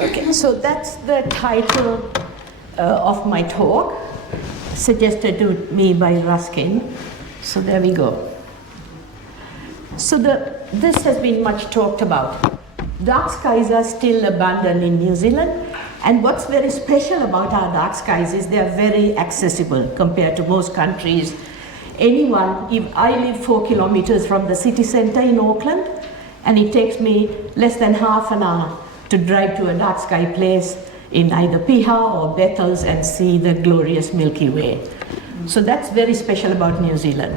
Okay, so that's the title of my talk, suggested to me by Ruskin. So there we go. So this has been much talked about. Dark skies are still abundant in New Zealand, and what's very special about our dark skies is they are very accessible compared to most countries. Anyone, if I live 4 kilometers from the city centre in Auckland, and it takes me less than half an hour to drive to a dark sky place in either Piha or Bethels and see the glorious Milky Way. So that's very special about New Zealand.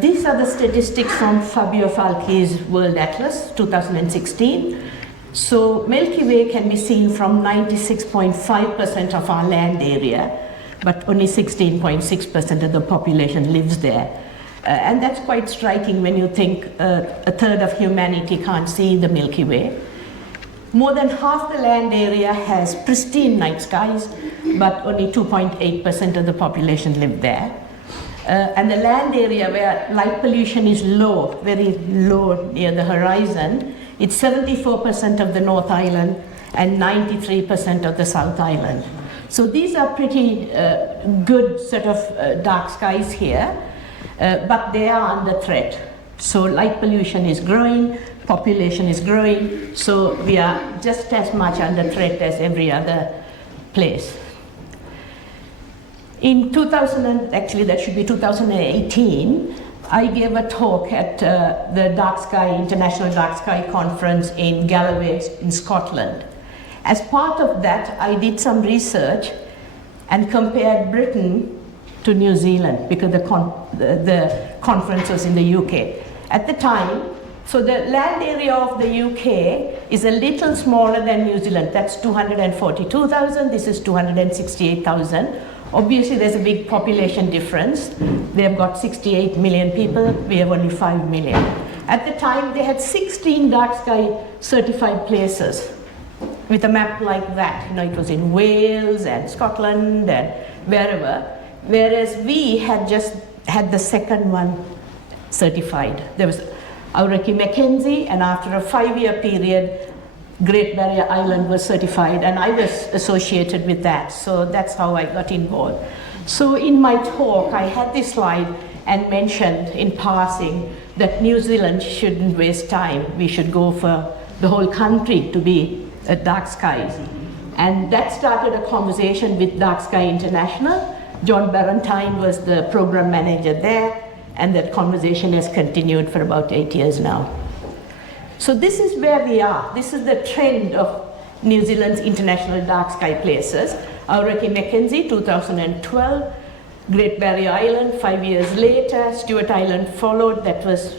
These are the statistics from Fabio Falchi's World Atlas 2016. So Milky Way can be seen from 96.5% of our land area, but only 16.6% of the population lives there. And that's quite striking when you think a third of humanity can't see the Milky Way. More than half the land area has pristine night skies, but only 2.8% of the population live there. And the land area where light pollution is low, very low near the horizon, it's 74% of the North Island and 93% of the South Island. So these are pretty good sort of dark skies here, but they are under threat. So light pollution is growing, population is growing, so we are just as much under threat as every other place. In 2000, actually that should be 2018, I gave a talk at the International Dark Sky Conference in Galloway in Scotland. As part of that, I did some research and compared Britain to New Zealand because the conference was in the UK. At the time, so the land area of the UK is a little smaller than New Zealand. That's 242,000, this is 268,000. Obviously there's a big population difference. They've got 68 million people, we have only 5 million. At the time they had 16 dark sky certified places with a map like that. You know, it was in Wales and Scotland and wherever, whereas we had just had the second one certified. There was Auraki Mackenzie, and after a 5-year period, Great Barrier Island was certified, and I was associated with that, so that's how I got involved. So in my talk, I had this slide and mentioned in passing that New Zealand shouldn't waste time. We should go for the whole country to be dark skies. And that started a conversation with Dark Sky International. John Barentine was the program manager there, and that conversation has continued for about 8 years now. So this is where we are. This is the trend of New Zealand's international dark sky places. Auraki Mackenzie, 2012. Great Barrier Island, 5 years later. Stewart Island followed, that was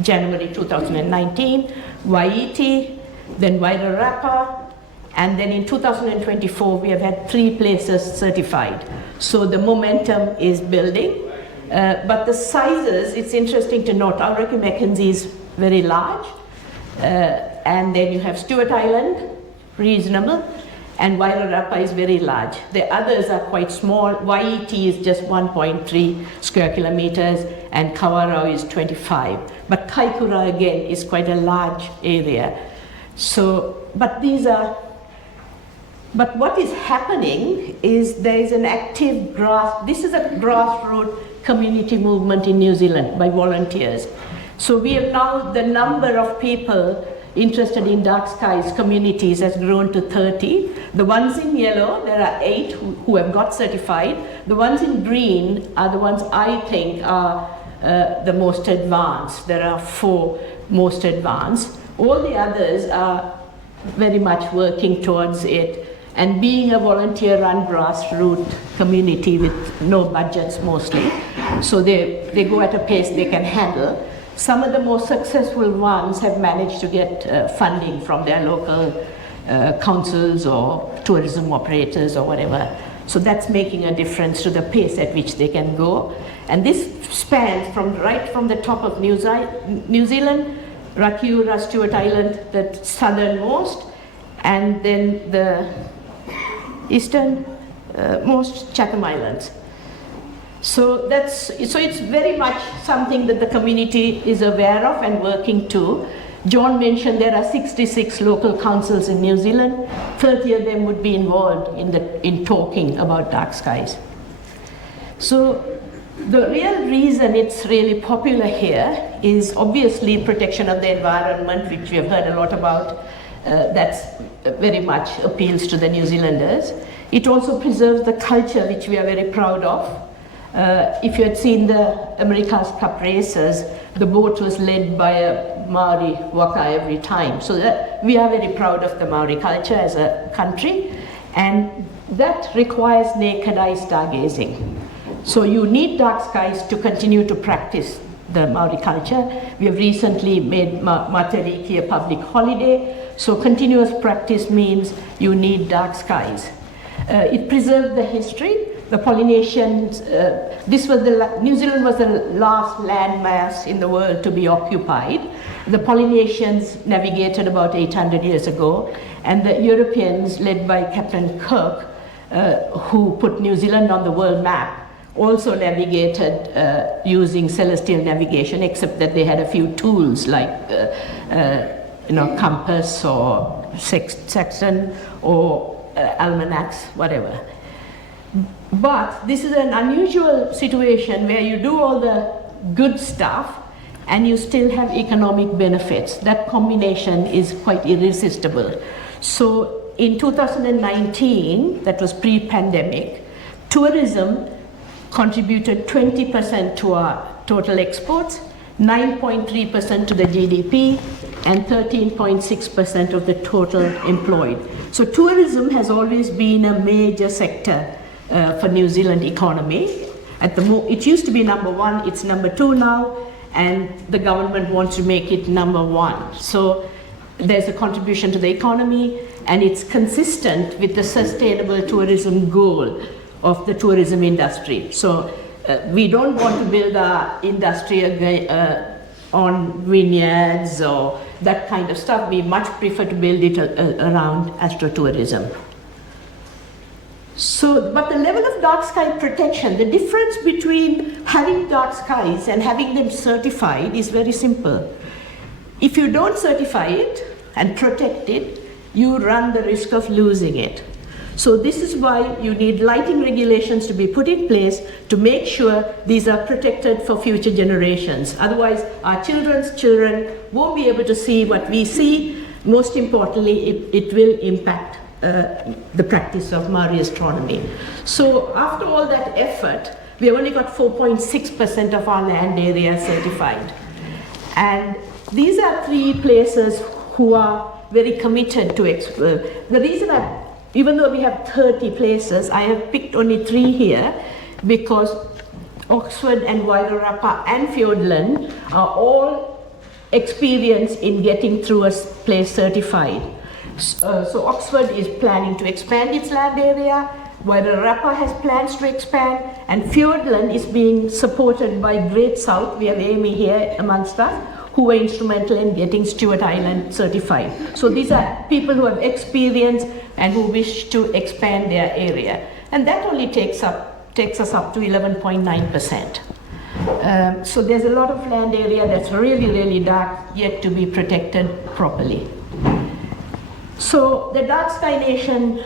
January 2019. Waiheke, then Wairarapa, and then in 2024 we have had 3 places certified. So the momentum is building. But the sizes, it's interesting to note, Auraki Mackenzie is very large, and then you have Stewart Island, reasonable, and Wairarapa is very large. The others are quite small. Waiheke is just 1.3 square kilometers, and Kawarau is 25. But Kaikoura again is quite a large area. So, but what is happening is there is an active this is a grassroots community movement in New Zealand by volunteers. So we have now, the number of people interested in dark skies communities has grown to 30. The ones in yellow, there are 8 who have got certified. The ones in green are the ones I think are the most advanced. There are 4 most advanced. All the others are very much working towards it. And being a volunteer-run grassroots community with no budgets mostly, so they go at a pace they can handle. Some of the most successful ones have managed to get funding from their local councils or tourism operators or whatever. So that's making a difference to the pace at which they can go. And this spans right from the top of New Zealand, Rakiura, Stewart Island, the southernmost, and then the easternmost Chatham Islands. So it's very much something that the community is aware of and working to. John mentioned there are 66 local councils in New Zealand. 30 of them would be involved in talking about dark skies. So the real reason it's really popular here is obviously protection of the environment, which we have heard a lot about. That's very much appeals to the New Zealanders. It also preserves the culture, which we are very proud of. If you had seen the America's Cup races, the boat was led by a Maori waka every time. So that we are very proud of the Maori culture as a country, and that requires naked eye stargazing. So you need dark skies to continue to practice the Maori culture. We have recently made Matariki a public holiday, so continuous practice means you need dark skies. It preserved the history. The Polynesians, New Zealand was the last landmass in the world to be occupied. The Polynesians navigated about 800 years ago, and the Europeans, led by Captain Kirk, who put New Zealand on the world map, also navigated using celestial navigation, except that they had a few tools like compass or sextant or almanacs, whatever. But this is an unusual situation where you do all the good stuff and you still have economic benefits. That combination is quite irresistible. So in 2019, that was pre-pandemic, tourism contributed 20% to our total exports, 9.3% to the GDP, and 13.6% of the total employed. So tourism has always been a major sector for New Zealand economy. It used to be number one, it's number two now, and the government wants to make it number one. So there's a contribution to the economy, and it's consistent with the sustainable tourism goal of the tourism industry. So we don't want to build our industry on vineyards or that kind of stuff. We much prefer to build it around astrotourism. So, but the level of dark sky protection, the difference between having dark skies and having them certified is very simple. If you don't certify it and protect it, you run the risk of losing it. So this is why you need lighting regulations to be put in place to make sure these are protected for future generations. Otherwise, our children's children won't be able to see what we see. Most importantly, it will impact the practice of Maori astronomy. So after all that effort, we have only got 4.6% of our land area certified. And these are three places who are very committed to explore. The reason even though we have 30 places, I have picked only 3 here because Oxford and Wairarapa and Fiordland are all experienced in getting through a place certified. So Oxford is planning to expand its land area, Wairarapa has plans to expand, and Fiordland is being supported by Great South. We have Amy here amongst us, who were instrumental in getting Stewart Island certified. So these are people who have experience and who wish to expand their area. And that only takes us up to 11.9%. So there's a lot of land area that's really, really dark, yet to be protected properly. So the Dark Sky Nation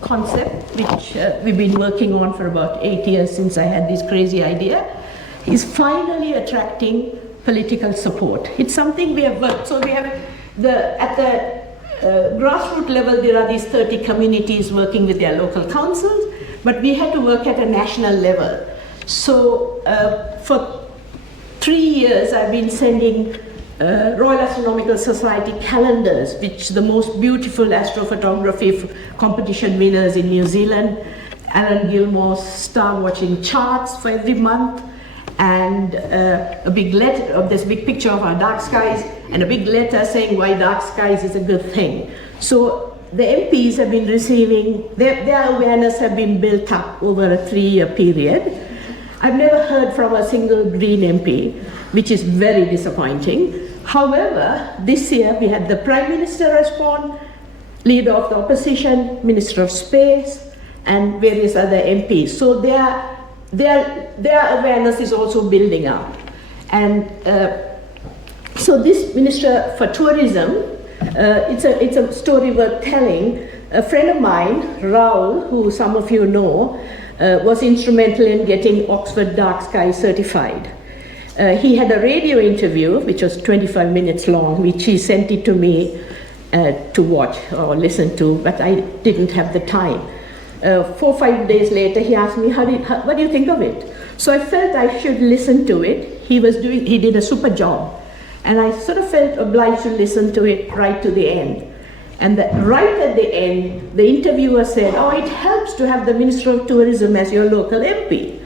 concept, which we've been working on for about 8 years since I had this crazy idea, is finally attracting political support. It's something we have worked. So we have at the grassroots level, there are these 30 communities working with their local councils, but we had to work at a national level. So for 3 years, I've been sending Royal Astronomical Society calendars, which the most beautiful astrophotography competition winners in New Zealand, Alan Gilmore's star watching charts for every month, and a big letter of this big picture of our dark skies, and a big letter saying why dark skies is a good thing. So the MPs have been receiving, their awareness have been built up over a 3-year period. I've never heard from a single Green MP, which is very disappointing. However, this year we had the Prime Minister respond, Leader of the Opposition, Minister of Space, and various other MPs. So their awareness is also building up. And So this Minister for Tourism, it's a story worth telling. A friend of mine, Raul, who some of you know, was instrumental in getting Oxford Dark Sky certified. He had a radio interview, which was 25 minutes long, which he sent it to me to watch or listen to, but I didn't have the time. 4 or 5 days later, he asked me, what do you think of it? So I felt I should listen to it. He did a super job. And I sort of felt obliged to listen to it right to the end. And right at the end, the interviewer said, oh, it helps to have the Minister of Tourism as your local MP.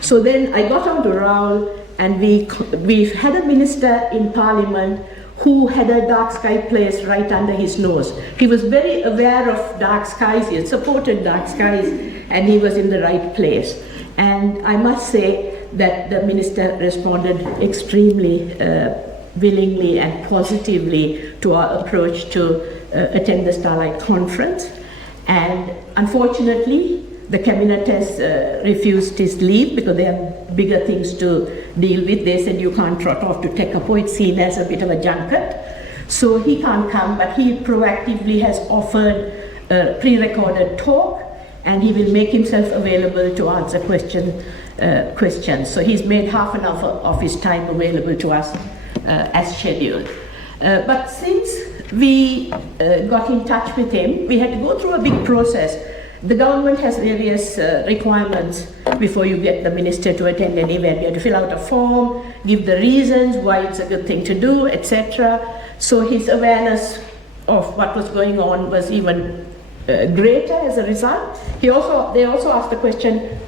So then I got on to Raul, and we had a minister in Parliament who had a dark sky place right under his nose. He was very aware of dark skies, he had supported dark skies, and he was in the right place. And I must say that the minister responded extremely willingly and positively to our approach to attend the Starlight conference. And unfortunately, the cabinet has refused his leave because they have bigger things to deal with. They said you can't trot off to Tekapo, it's seen as a bit of a junket. So he can't come, but he proactively has offered a pre-recorded talk, and he will make himself available to answer questions. So he's made half an hour of his time available to us as scheduled. But since we got in touch with him, we had to go through a big process. The government has various requirements before you get the minister to attend an event. You have to fill out a form, give the reasons why it's a good thing to do, etc. So his awareness of what was going on was even greater as a result. They also asked the question,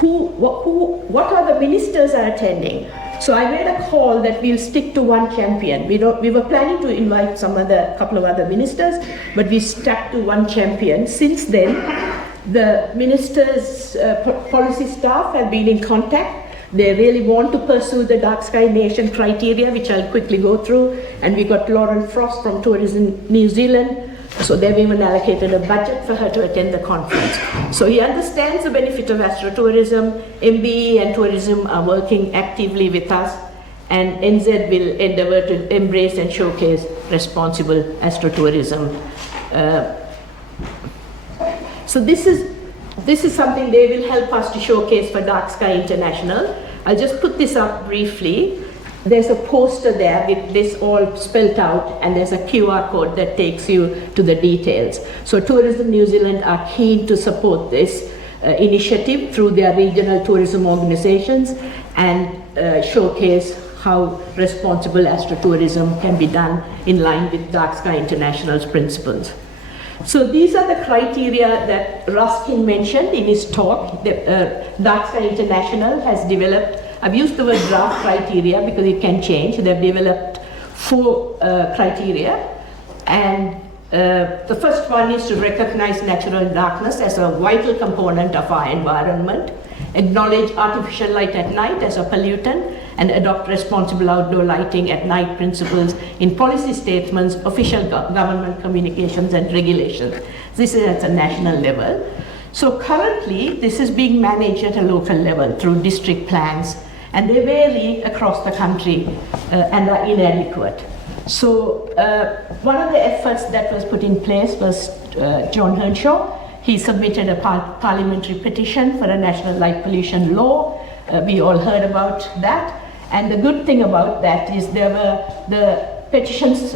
what other ministers are attending? So I made a call that we'll stick to one champion. We were planning to invite couple of other ministers, but we stuck to one champion. Since then, the minister's policy staff have been in contact. They really want to pursue the Dark Sky Nation criteria, which I'll quickly go through. And we got Lauren Frost from Tourism New Zealand. So they've even allocated a budget for her to attend the conference. So he understands the benefit of astrotourism. MBE and tourism are working actively with us, and NZ will endeavor to embrace and showcase responsible astrotourism. So this is something they will help us to showcase for Dark Sky International. I'll just put this up briefly. There's a poster there with this all spelled out, and there's a QR code that takes you to the details. So Tourism New Zealand are keen to support this initiative through their regional tourism organizations and showcase how responsible astrotourism can be done in line with Dark Sky International's principles. So these are the criteria that Ruskin mentioned in his talk. Dark Sky International has developed, I've used the word draft criteria because it can change. They've developed 4 criteria, and the first one is to recognize natural darkness as a vital component of our environment, acknowledge artificial light at night as a pollutant, and adopt responsible outdoor lighting at night principles in policy statements, official government communications, and regulations. This is at a national level. So currently, this is being managed at a local level through district plans, and they vary across the country and are inadequate. So one of the efforts that was put in place was John Henshaw. He submitted a parliamentary petition for a national light pollution law. We all heard about that. And the good thing about that is the petitions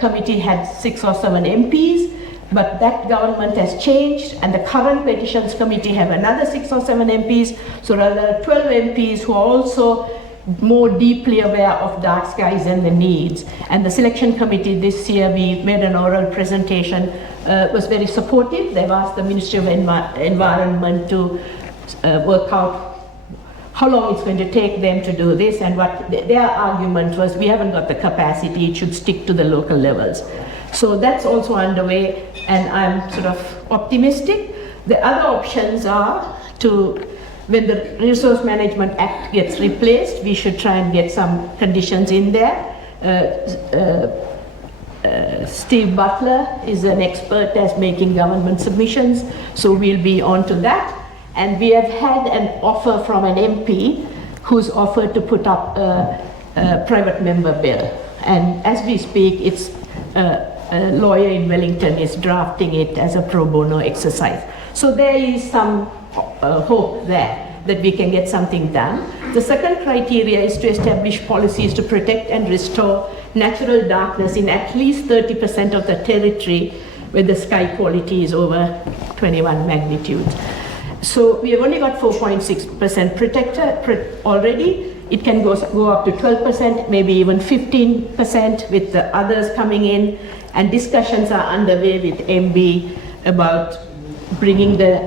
committee had 6 or 7 MPs, but that government has changed, and the current petitions committee have another 6 or 7 MPs, so there are 12 MPs who are also more deeply aware of dark skies and the needs. And the selection committee this year, we made an oral presentation, was very supportive. They've asked the Ministry of Environment to work out how long it's going to take them to do this, and what their argument was, we haven't got the capacity, it should stick to the local levels. So that's also underway, and I'm sort of optimistic. The other options are when the Resource Management Act gets replaced, we should try and get some conditions in there. Steve Butler is an expert at making government submissions, so we'll be on to that. And we have had an offer from an MP who's offered to put up private member bill. And as we speak, it's a lawyer in Wellington is drafting it as a pro bono exercise. So there is some hope there that we can get something done. The second criteria is to establish policies to protect and restore natural darkness in at least 30% of the territory where the sky quality is over 21 magnitudes. So we have only got 4.6% protected already. It can go up to 12%, maybe even 15% with the others coming in. And discussions are underway with MB about bringing the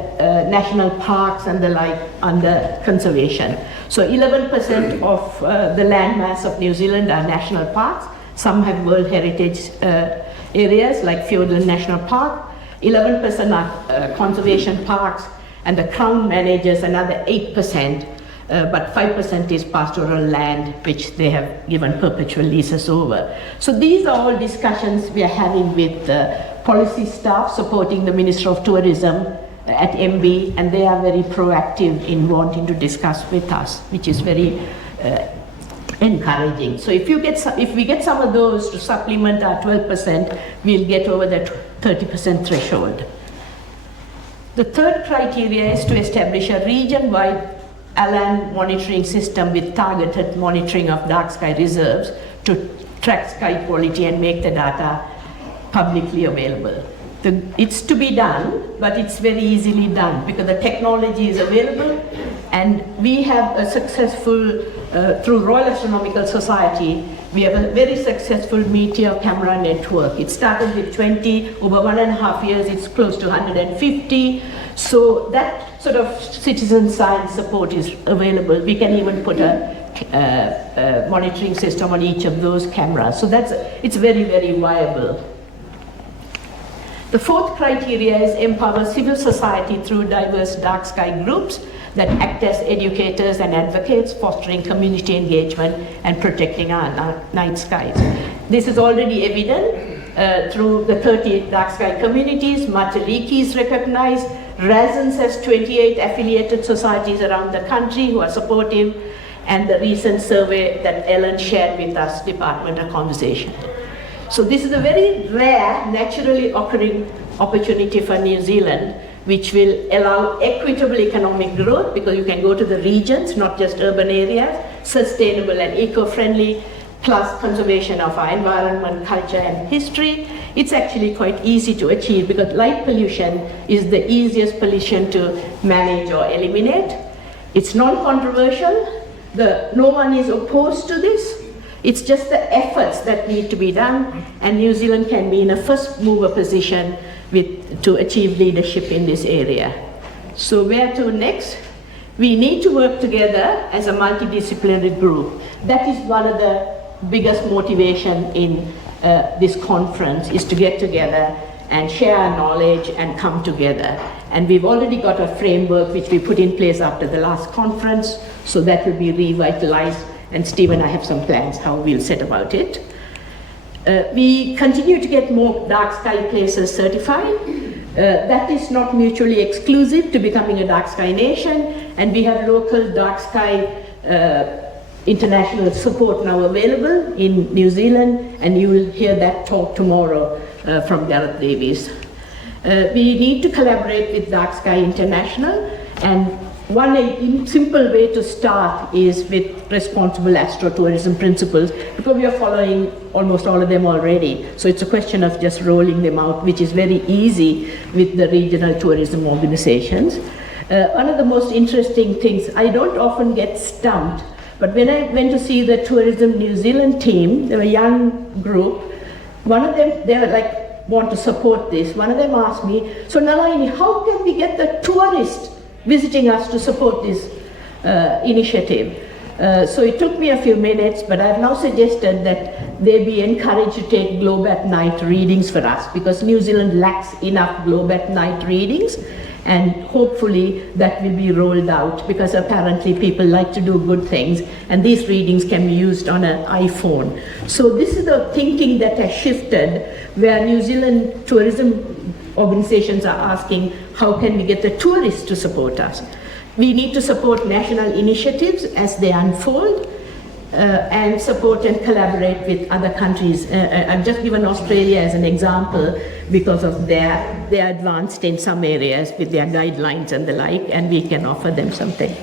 national parks and the like under conservation. So 11% of the landmass of New Zealand are national parks. Some have World Heritage areas like Fiordland National Park. 11% are conservation parks, and the Crown manages another 8%, but 5% is pastoral land, which they have given perpetual leases over. So these are all discussions we are having with policy staff supporting the Minister of Tourism at MB, and they are very proactive in wanting to discuss with us, which is very encouraging. So if we get some of those to supplement our 12%, we'll get over that 30% threshold. The third criteria is to establish a region-wide ALAN monitoring system with targeted monitoring of dark sky reserves to track sky quality and make the data publicly available. It's to be done, but it's very easily done because the technology is available, and we have a successful, through Royal Astronomical Society, we have a very successful meteor camera network. It started with 20, over 1.5 years it's close to 150. So that sort of citizen science support is available. We can even put a monitoring system on each of those cameras. So it's very, very viable. The fourth criteria is empower civil society through diverse dark sky groups that act as educators and advocates, fostering community engagement and protecting our night skies. This is already evident through the 30 dark sky communities. Matariki is recognized. Razans has 28 affiliated societies around the country who are supportive, and the recent survey that Ellen shared with us, Department of Conservation. So this is a very rare, naturally occurring opportunity for New Zealand, which will allow equitable economic growth, because you can go to the regions, not just urban areas, sustainable and eco-friendly, plus conservation of our environment, culture and history. It's actually quite easy to achieve because light pollution is the easiest pollution to manage or eliminate. It's non-controversial. No one is opposed to this. It's just the efforts that need to be done, and New Zealand can be in a first mover position to achieve leadership in this area. So where to next? We need to work together as a multidisciplinary group. That is one of the biggest motivation in this conference, is to get together and share our knowledge and come together. And we've already got a framework which we put in place after the last conference, so that will be revitalized, and Steve and I have some plans how we'll set about it. We continue to get more dark sky places certified. That is not mutually exclusive to becoming a dark sky nation, and we have local dark sky international support now available in New Zealand, and you will hear that talk tomorrow from Gareth Davies. We need to collaborate with Dark Sky International, and one simple way to start is with responsible astrotourism principles, because we are following almost all of them already. So it's a question of just rolling them out, which is very easy with the regional tourism organizations. One of the most interesting things, I don't often get stumped, but when I went to see the Tourism New Zealand team, they were a young group, one of them, they were like, want to support this. One of them asked me, so Nalayini, how can we get the tourists visiting us to support this initiative? So it took me a few minutes, but I've now suggested that they be encouraged to take globe at night readings for us, because New Zealand lacks enough globe at night readings, and hopefully that will be rolled out, because apparently people like to do good things, and these readings can be used on an iPhone. So this is the thinking that has shifted, where New Zealand tourism organizations are asking, how can we get the tourists to support us? We need to support national initiatives as they unfold. and support and collaborate with other countries. I've just given Australia as an example because of they're advanced in some areas with their guidelines and the like, and we can offer them something.